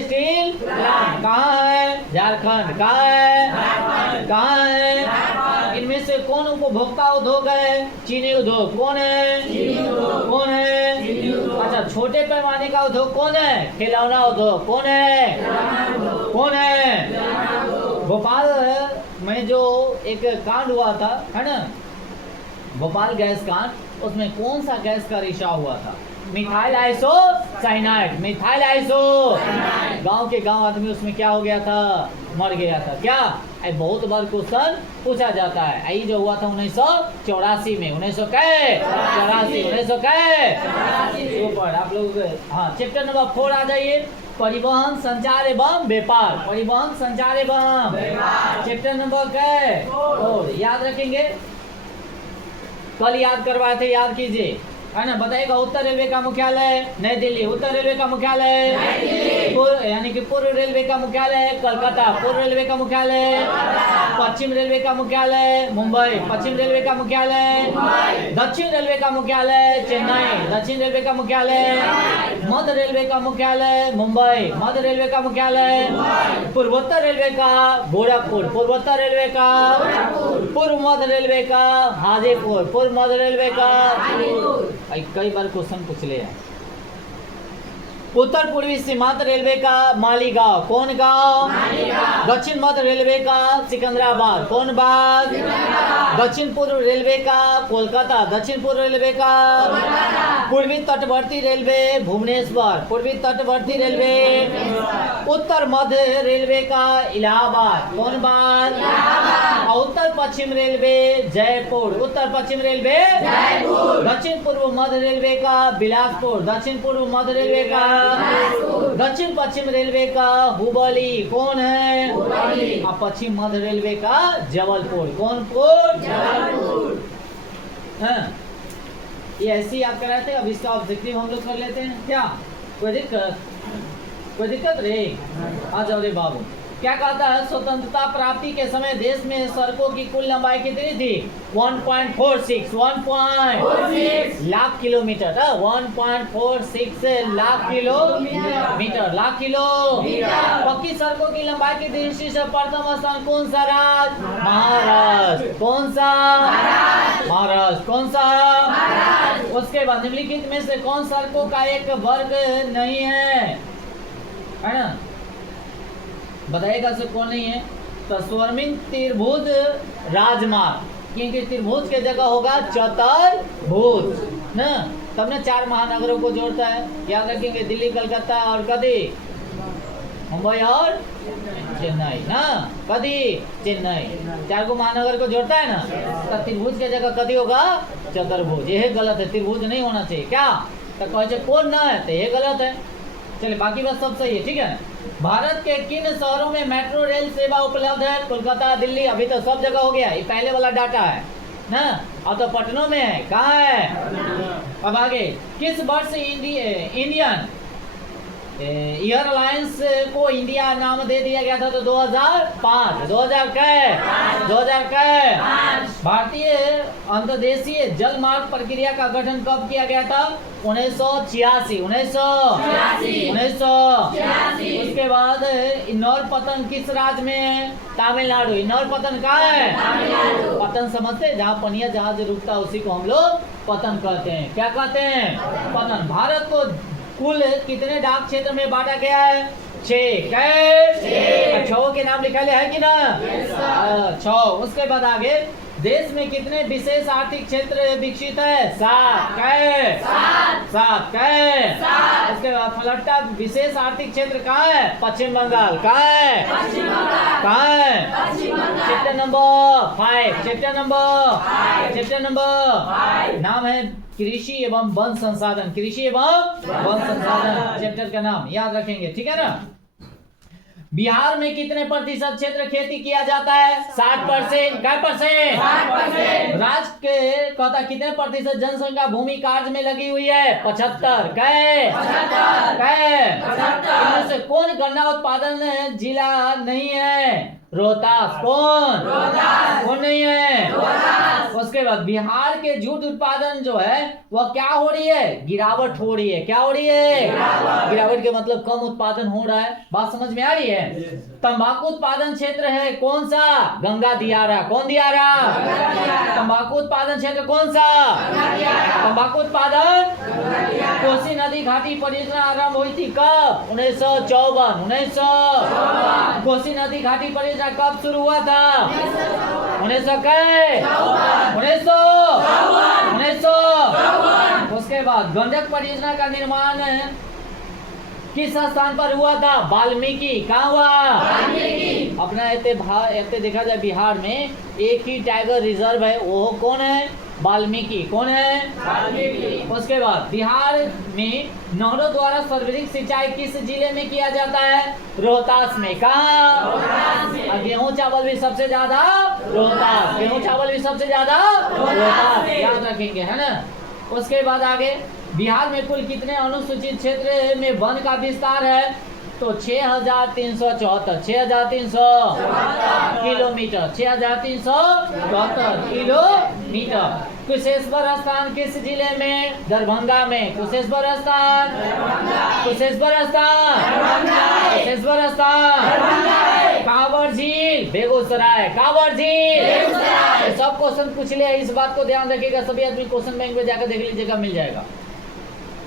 steel plant कहाँ है? झारखंड। कहाँ है? इनमें से कौन उपभोक्ता उद्योग है? चीनी उद्योग। कौन है? अच्छा, छोटे पैमाने का उद्योग कौन है? खिलौना उद्योग। कौन है? भोपाल में जो एक कांड हुआ था, है ना, भोपाल गैस कांड, उसमें कौन सा गैस का रिसाव हुआ था? Methyl isocyanide. गांव के गांव आदमी उसमें क्या हो गया था? मर गया था। क्या? बहुत बार क्वेश्चन पूछा जाता है। यही जो हुआ था 1984 में। 1984 ऊपर आप लोग। हाँ, चैप्टर नंबर 4 आ जाइए। परिवहन, संचार एवं व्यापार। परिवहन, संचार एवं चैप्टर नंबर क्या? और याद रखेंगे, कल याद करवाए थे, याद कीजिए, है ना। बताइएगा। उत्तर रेलवे का मुख्यालय नई दिल्ली। उत्तर रेलवे का मुख्यालय यानी कि पूर्व रेलवे का मुख्यालय कलकत्ता। पूर्व रेलवे का मुख्यालय। पश्चिम रेलवे का मुख्यालय मुंबई। पश्चिम रेलवे का मुख्यालय। दक्षिण रेलवे का मुख्यालय चेन्नई। दक्षिण रेलवे का मुख्यालय। मध्य रेलवे का मुख्यालय मुंबई। मध्य रेलवे का मुख्यालय। पूर्वोत्तर रेलवे का गोरखपुर। पूर्वोत्तर रेलवे का। पूर्व मध्य रेलवे का हाजीपुर। पूर्व मध्य रेलवे का। कई बार क्वेश्चन पूछ ले। उत्तर पूर्वी सीमांत रेलवे का मालीगांव। कौन गांव? दक्षिण मध्य रेलवे का सिकंदराबाद। कौन बाग? दक्षिण पूर्व रेलवे का कोलकाता। दक्षिण पूर्व रेलवे का। पूर्वी तटवर्ती रेलवे भुवनेश्वर। पूर्वी तटवर्ती रेलवे। उत्तर मध्य रेलवे का इलाहाबाद। कौन बाग? उत्तर पश्चिम रेलवे जयपुर। उत्तर पश्चिम रेलवे जयपुर। दक्षिण पूर्व मध्य रेलवे का बिलासपुर। दक्षिण पूर्व मध्य रेलवे का। दक्षिण पश्चिम रेलवे का हुबली। कौन है? हुबली। और पश्चिम मध्य रेलवे का जबलपुर। कौन? जबलपुर। हाँ, ये ऐसे याद कराए थे। अब इसका ऑब्जेक्टिव हम लोग कर लेते हैं। क्या कोई दिक्कत रे? आ जाओ रे बाबू। क्या कहता है? स्वतंत्रता प्राप्ति के समय देश में सड़कों की कुल लंबाई कितनी थी? 1.46 लाख किलोमीटर। 1.46 लाख किलोमीटर। पक्की सड़कों की लंबाई की दृष्टि से प्रथम स्थान कौन सा राज्य? महाराष्ट्र। कौन सा? महाराष्ट्र। कौन सा? उसके बाद निम्नलिखित में से कौन सड़कों का एक वर्ग नहीं है ना? बताइएगा से कौन नहीं है? तो स्वर्णिम त्रिभुज राजमार्ग, क्योंकि त्रिभुज के जगह होगा चतुर्भुज ना। तब ना 4 महानगरों को जोड़ता है। याद रखेंगे, दिल्ली, कलकत्ता और कदी मुंबई और चेन्नई ना, कदी चेन्नई, 4 को महानगर को जोड़ता है ना, तो त्रिभुज के जगह कदी होगा चतुर्भुज। ये गलत है, त्रिभुज नहीं होना चाहिए क्या, तो कहे कौन ना है, तो ये गलत है। चलिए बाकी बात सब सही है, ठीक है। भारत के किन शहरों में मेट्रो रेल सेवा उपलब्ध है? कोलकाता, दिल्ली, अभी तो सब जगह हो गया, ये पहले वाला डाटा है ना, अब तो पटनों में है, कहाँ है। अब आगे, किस वर्ष इंडियन एयरलाइंस को इंडिया नाम दे दिया गया था? तो 2005, 2000 भारतीय अंतर्देशीय जल मार्ग प्रक्रिया का गठन कब किया गया था? 1986। उसके बाद इंदौर पतन किस राज्य में है? तमिलनाडु। इंदौर पतन कहाँ है? पतन समझते हैं, जहाँ पनिया जहाज रुकता है उसी को हम लोग पतन कहते हैं। क्या कहते हैं? पतन। भारत को कुल कितने डाक क्षेत्र में बांटा गया है? 6। कै 6 के नाम लिखा है कि ना? 6। उसके बाद आगे, देश में कितने विशेष आर्थिक क्षेत्र विकसित है? 7। उसके बाद फलट्टा विशेष आर्थिक क्षेत्र कहाँ है? पश्चिम बंगाल। कहाँ है? चैप्टर नंबर नाम है कृषि एवं वन संसाधन। चैप्टर का नाम याद रखेंगे, ठीक है ना। बिहार में कितने प्रतिशत क्षेत्र खेती किया जाता है? 60%। क्या परसेंट? राज्य के कहता कितने प्रतिशत जनसंख्या भूमि कार्य में लगी हुई है? 75। इनमें से कौन गन्ना उत्पादन जिला नहीं है? रोहतास। कौन नहीं है? उसके बाद बिहार के जूट उत्पादन जो है वह क्या हो रही है? गिरावट हो रही है। क्या हो रही है? गिरावट के मतलब कम उत्पादन हो रहा है। बात समझ में आ रही है? तंबाकू उत्पादन क्षेत्र है कौन सा? गंगा दियारा। कौन दियारा? तंबाकू उत्पादन क्षेत्र कौन सा? तंबाकू उत्पादन कोसी नदी घाटी परियोजना आरंभ हुई थी कब? 1954। कोसी नदी घाटी परियोजना कब शुरू हुआ था? 1900। उसके बाद गंडक परियोजना का निर्माण किस स्थान पर हुआ था? वाल्मीकि। कहाँ हुआ? अपना ऐसे देखा जाए बिहार में एक ही टाइगर रिजर्व है, वो कौन है? वाल्मीकि। कौन है? उसके बाद बिहार में नहरों द्वारा सर्वाधिक सिंचाई किस जिले में किया जाता है? रोहतास में। कहाँ? गेहूं चावल भी सबसे ज्यादा रोहतास। रोहतास याद रखेंगे, है ना। उसके बाद आगे, बिहार में कुल कितने अनुसूचित क्षेत्र में वन का विस्तार है? तो 6374 किलोमीटर। 6374 किलोमीटर। कुशेश्वर स्थान किस जिले में? दरभंगा में। कुशेश्वर स्थान कांवर झील बेगूसराय। सब क्वेश्चन पूछ लिया, इस बात को ध्यान रखिएगा। सभी आदमी क्वेश्चन बैंक में जाकर देख लीजिएगा, मिल जाएगा।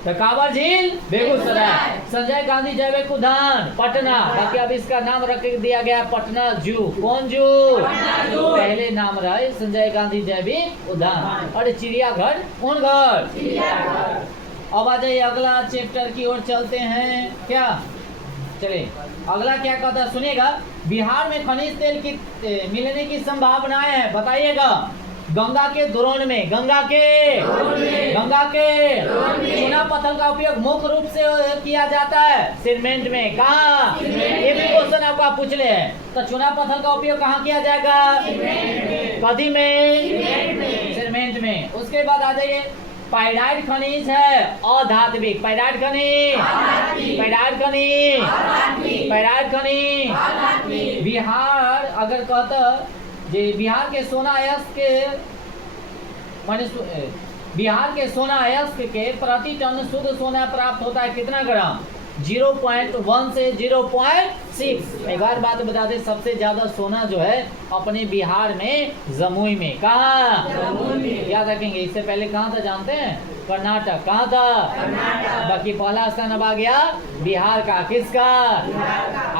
तो कांवर झील बेगूसराय। संजय गांधी जैविक उद्यान पटना। बाकी अब इसका नाम रख दिया गया पटना जू। कौन जू? पहले नाम रहा है संजय गांधी जैविक उद्यान। और चिड़ियाघर कौन घर? अब आ जाइए अगला चैप्टर की ओर चलते हैं। क्या चलिए अगला क्या कहता है सुनिएगा। बिहार में खनिज तेल की मिलने की संभावनाएं है, बताइएगा। गंगा के द्रोण में। गंगा के चूना पत्थर का उपयोग मुख्य रूप से किया जाता है सीमेंट में। कहाँ? ये भी क्वेश्चन आपको आप पूछ ले हैं। तो चूना पत्थर का उपयोग कहाँ किया जाएगा? कदी में? सीमेंट में। उसके बाद आ जाइए, पाइराइट खनिज है अधात्विक। पाइराइट खनिज बिहार अगर कहता बिहार के सोना अयस्क के प्रति टन शुद्ध सोना प्राप्त होता है कितना ग्राम? 0.1 से 0.6। एक बार बात बता दे, सबसे ज्यादा सोना जो है अपने बिहार में जमुई में। कहाँ? याद रखेंगे। इससे पहले कहाँ था जानते हैं? कर्नाटक। कहाँ था? बाकी पहला स्थान अब आ गया बिहार का। किसका?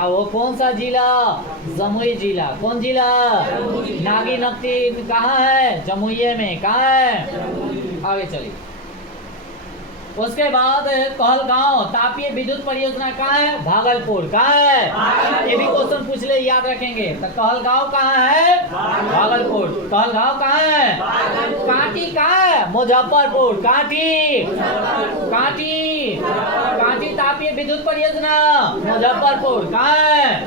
वो कौन सा जिला? जमुई जिला। कौन जिला? नागी नक्ती कहाँ है? जमुई में। कहाँ है? आगे चलिए। उसके बाद कहलगांव तापीय विद्युत परियोजना कहाँ है? भागलपुर। कहाँ है? ये भी क्वेश्चन पूछ ले, याद रखेंगे। तो कहलगांव कहाँ है? भागलपुर। कहलगांव कहाँ है? कांटी कहाँ है? मुजफ्फरपुर। कांटी कांटी कांटी तापीय विद्युत परियोजना मुजफ्फरपुर। कहाँ है?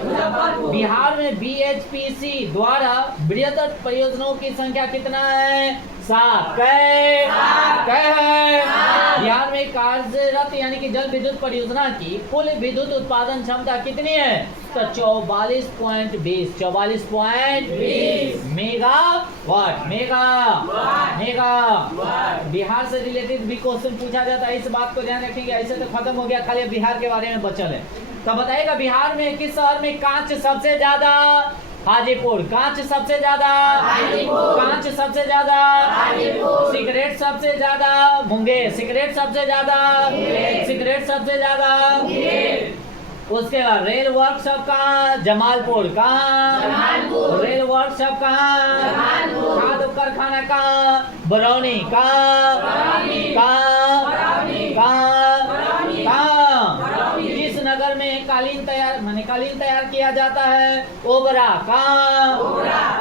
बिहार में BHPC द्वारा बृहद परियोजनाओं की संख्या कितना है? 7। कै है? बिहार में कार्यरत यानी कि जल विद्युत परियोजना की कुल विद्युत उत्पादन क्षमता कितनी है? तो 44.20 मेगावाट। बिहार से रिलेटेड भी क्वेश्चन पूछा जाता है, इस बात को ध्यान रखेंगे। ऐसे तो खत्म हो गया, खाली बिहार के बारे में बचल है। तो बताइएगा बिहार में किस शहर में कांच सबसे ज्यादा? हाजीपुर। कांच सबसे ज्यादा? कांच सबसे ज्यादा? सिगरेट सबसे ज्यादा? मुंगेर। सिगरेट सबसे ज्यादा? सिगरेट सबसे ज्यादा? उसके बाद रेल वर्कशॉप कहाँ? जमालपुर। कहाँ? रेल वर्कशॉप कहाँ? खाद कारखाना कहाँ? बरौनी। कहाँ? किस नगर में कालीन तैयार किया जाता है? ओबरा। कहाँ?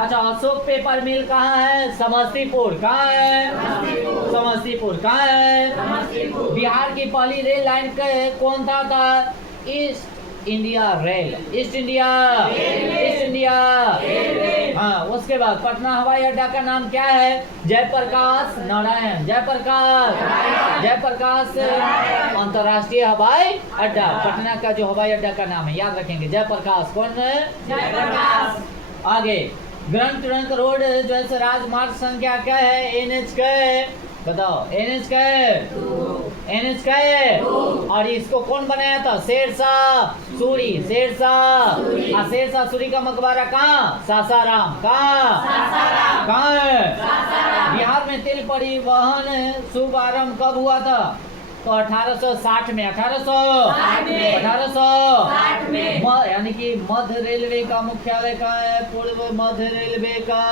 अच्छा, अशोक पेपर मिल कहाँ है? समस्तीपुर। कहाँ है? समस्तीपुर। कहाँ है? बिहार की पहली रेल लाइन कौन था? East India rail. East India. हाँ, उसके बाद पटना हवाई अड्डा का नाम क्या है? जयप्रकाश नारायण। जयप्रकाश अंतरराष्ट्रीय हवाई अड्डा पटना का जो हवाई अड्डा का नाम है, याद रखेंगे। जयप्रकाश। कौन है? जयप्रकाश। आगे ग्रैंड ट्रंक रोड जो है राजमार्ग संख्या क्या है? NH क्या है? बताओ। NH क्या है? NH क्या है? और इसको कौन बनाया था? शेरशाह सूरी। शेरशाह सूरी का मकबरा कहाँ? सासाराम। कहाँ है? बिहार में तेल परिवहन शुभारंभ कब हुआ था? तो 1860 में। 1860 में यानी कि मध्य रेलवे का मुख्यालय कहाँ है? पूर्व मध्य रेलवे का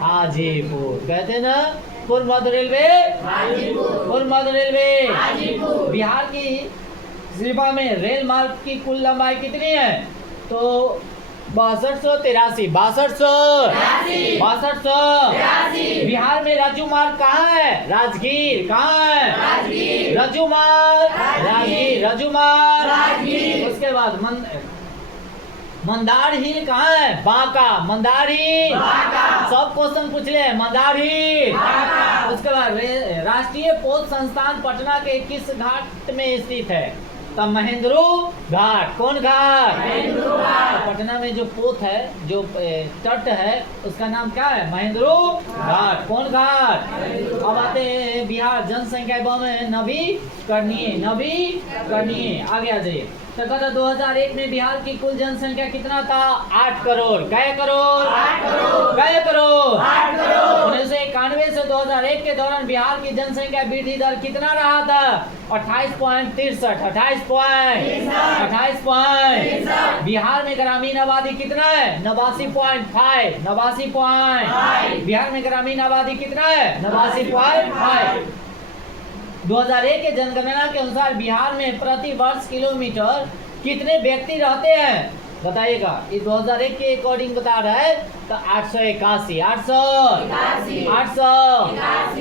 हाजीपुर। कहते ना पूर्व मध्य रेलवे। पूर्व मध्य रेलवे। बिहार की सीमा में रेल मार्ग की कुल लंबाई कितनी है? तो 6283। बिहार में राजू मार्ग कहाँ है? राजगीर। कहाँ है? राजू मार्ग। उसके बाद मंदार हिल कहाँ है? बांका। मंदार हिल। सब क्वेश्चन पूछ ले। मंदार हिल। उसके बाद राष्ट्रीय पोत संस्थान पटना के किस घाट में स्थित है? तो महेंद्रू घाट। कौन घाट? पटना में जो पोत है, जो तट है, उसका नाम क्या है? महेंद्रू घाट। कौन घाट? अब आते हैं बिहार जनसंख्या एवं नवीकरणीय। आगे आ जाइए। तो कहता 2001 में बिहार की कुल जनसंख्या कितना था? 8 करोड़। कै करोड़? 1991 से 2001 के दौरान बिहार की जनसंख्या वृद्धि दर कितना रहा था? 28.63। बिहार में ग्रामीण आबादी कितना है? 89.5। बिहार में ग्रामीण आबादी कितना है? 89.5। 2001 के जनगणना के अनुसार बिहार में प्रति वर्ष किलोमीटर कितने व्यक्ति रहते हैं? बताइएगा। ये 2001 के अकॉर्डिंग बता रहा है। तो 881।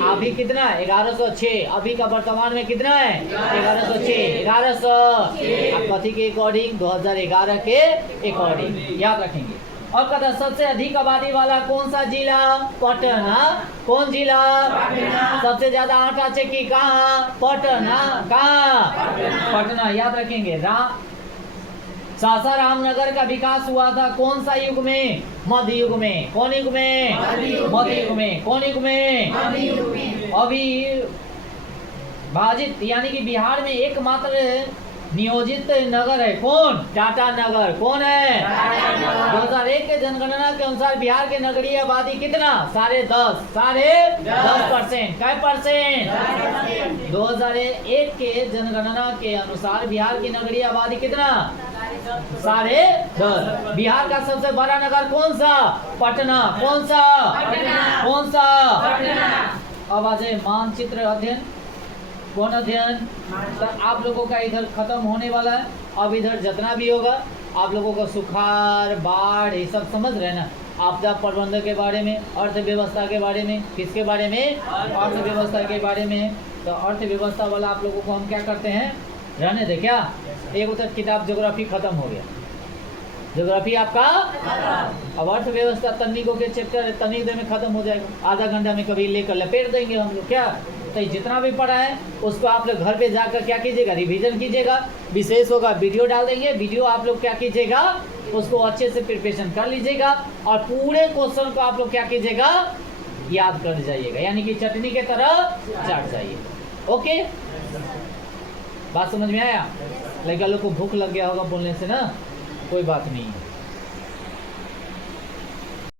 अभी कितना? 1106। अभी का वर्तमान में कितना है? 1106। कथी के अकॉर्डिंग? 2011 के अकॉर्डिंग, याद रखेंगे। और कहता सबसे अधिक आबादी वाला कौन सा जिला? पटना। कौन जिला? सबसे ज्यादा आटा चक्की कहाँ? पटना। कहाँ? पटना, याद रखेंगे। सासाराम नगर का विकास हुआ था कौन सा युग में? मध्य युग में। कौन युग में? मध्य युग में। कौन युग में? अभी भाजित यानी कि बिहार में एकमात्र नियोजित नगर है कौन? टाटा नगर। कौन है? 2001 के जनगणना के अनुसार बिहार के नगरीय आबादी कितना? 10.5%। कै परसेंट? 2001 के जनगणना के अनुसार बिहार की नगरीय आबादी कितना? 10.5। बिहार का सबसे बड़ा नगर कौन सा? पटना। कौन सा? अब आ जाए मानचित्र अध्ययन। कौन अध्ययन? तो आप लोगों का इधर खत्म होने वाला है। अब इधर जितना भी होगा आप लोगों का सुखाड़, बाढ़, ये सब समझ रहे हैं ना। आपदा प्रबंधन के बारे में, अर्थव्यवस्था के बारे में, किसके बारे में? अर्थव्यवस्था के बारे में। तो अर्थव्यवस्था वाला आप लोगों को हम क्या करते हैं, रहने दे क्या? एक उधर किताब ज्योग्राफी खत्म हो गया, ज्योग्राफी आपका। अब अर्थव्यवस्था तकनीकों के चैप्टर तकनीक देर में खत्म हो जाएगा, आधा घंटा में कभी लेकर लपेट देंगे हम लोग क्या। तो जितना भी पढ़ा है उसको आप लोग घर पे जाकर क्या कीजिएगा, रिवीजन कीजिएगा। विशेष होगा वीडियो डाल देंगे, वीडियो आप लोग क्या कीजिएगा, उसको अच्छे से प्रिपरेशन कर लीजिएगा और पूरे क्वेश्चन को आप लोग क्या कीजिएगा, याद कर जाइएगा, यानी कि चटनी के तरह चाट जाइए। ओके, बात समझ में आया? लड़का लोग को भूख लग गया होगा बोलने से ना, कोई बात नहीं है।